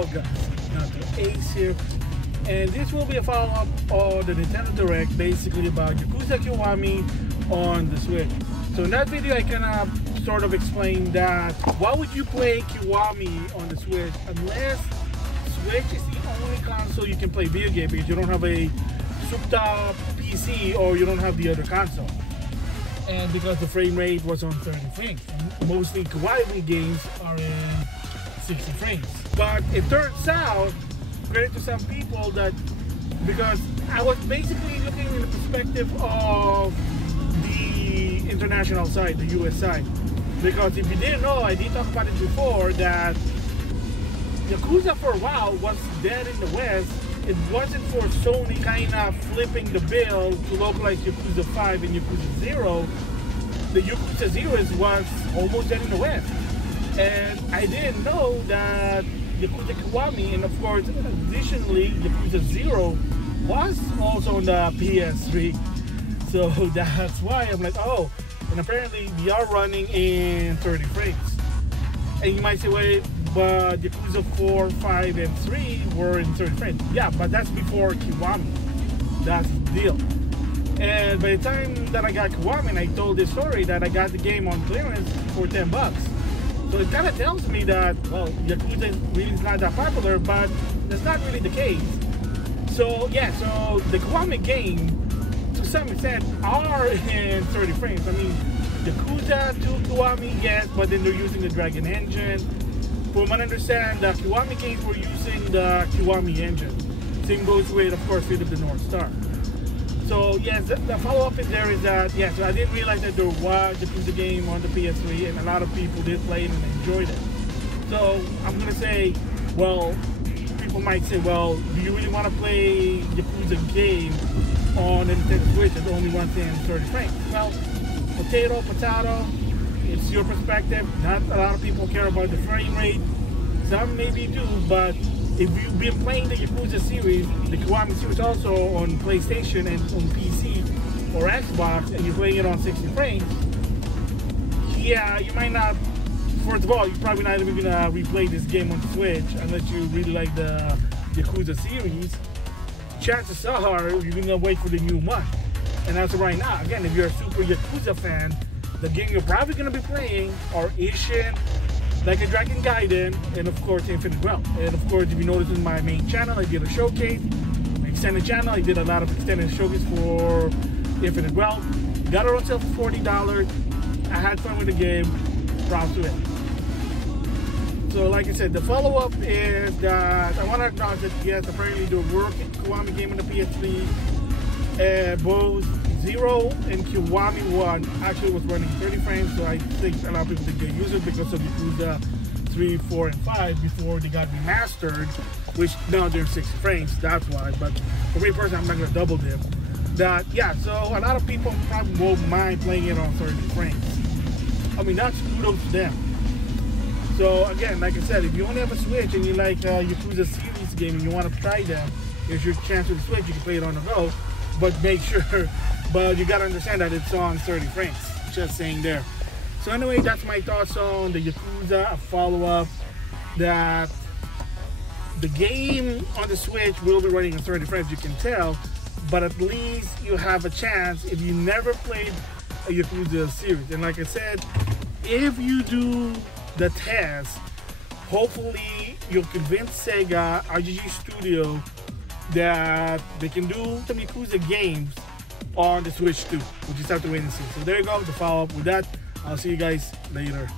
Hello guys, NautoAis here, and this will be a follow-up on the Nintendo Direct, basically about Yakuza Kiwami on the Switch. So in that video I kind of sort of explained that why would you play Kiwami on the Switch unless Switch is the only console you can play video game because you don't have a souped-up PC or you don't have the other console. And because the frame rate was on 30 frames. And mostly Kiwami games are in 60 frames. But it turns out, credit to some people, that because I was basically looking in the perspective of the international side, the US side. Because if you didn't know, I did talk about it before, that Yakuza for a while was dead in the West. It wasn't for Sony kind of flipping the bill to localize Yakuza 5 and Yakuza 0. The Yakuza 0 was almost dead in the West. And I didn't know that Yakuza Kiwami, and of course, additionally, Yakuza 0 was also on the PS3. So that's why I'm like, oh, and apparently they are running in 30 frames. And you might say, wait, but Yakuza 4, 5, and 3 were in 30 frames. Yeah, but that's before Kiwami. That's the deal. And by the time that I got Kiwami, and I told this story that I got the game on clearance for 10 bucks. So it kind of tells me that, well, Yakuza really is not that popular, but that's not really the case. So yeah, so the Kiwami game, to some extent, are in 30 frames. I mean, Yakuza 2 Kiwami, yes, but then they're using the Dragon engine. From what I understand, the Kiwami games were using the Kiwami engine. Same goes with, of course, Fate of the North Star. So yes, the follow-up in there is that, yes, so I didn't realize that there was a Yakuza game on the PS3, and a lot of people did play it and enjoyed it. So I'm going to say, well, people might say, well, do you really want to play Yakuza game on the Nintendo Switch that only runs in 30 frames? Well, potato, it's your perspective. Not a lot of people care about the frame rate. Some maybe do, but if you've been playing the Yakuza series, the Kiwami series also on PlayStation and on PC or Xbox, and you're playing it on 60 frames, yeah, you might not, first of all, you're probably not even gonna replay this game on Switch unless you really like the Yakuza series. Chances are you're gonna wait for the new one. And as of right now, again, if you're a super Yakuza fan, the game you're probably gonna be playing are Ishin, Like a Dragon Gaiden, and of course Infinite Wealth. And of course, if you notice in my main channel, I did a showcase. My extended channel, I did a lot of extended showcase for Infinite Wealth. Got it on sale for $40. I had fun with the game. Proud to it. So like I said, the follow-up is that I want to acknowledge that yes, apparently the Kiwami game on the PS3, both 0 and Kiwami 1 actually was running 30 frames, so I think a lot of people did get used it because of Yakuza 3, 4, and 5 before they got remastered, which now they're 60 frames, that's why. But for me personally, I'm not going to double them. That, yeah, so a lot of people probably won't mind playing it on 30 frames. I mean, that's kudos to them. So again, like I said, if you only have a Switch and you like Yakuza series game and you want to try them, here's your chance with the Switch. You can play it on the go, but make sure, but you gotta understand that it's on 30 frames. Just saying there. So anyway, that's my thoughts on the Yakuza, a follow-up. That the game on the Switch will be running in 30 frames, you can tell, but at least you have a chance if you never played a Yakuza series. And like I said, if you do the test, hopefully you'll convince Sega, RGG Studio, that they can do some Yakuza games on the Switch too. We'll just have to wait and see. So there you go, the follow-up with that. I'll see you guys later.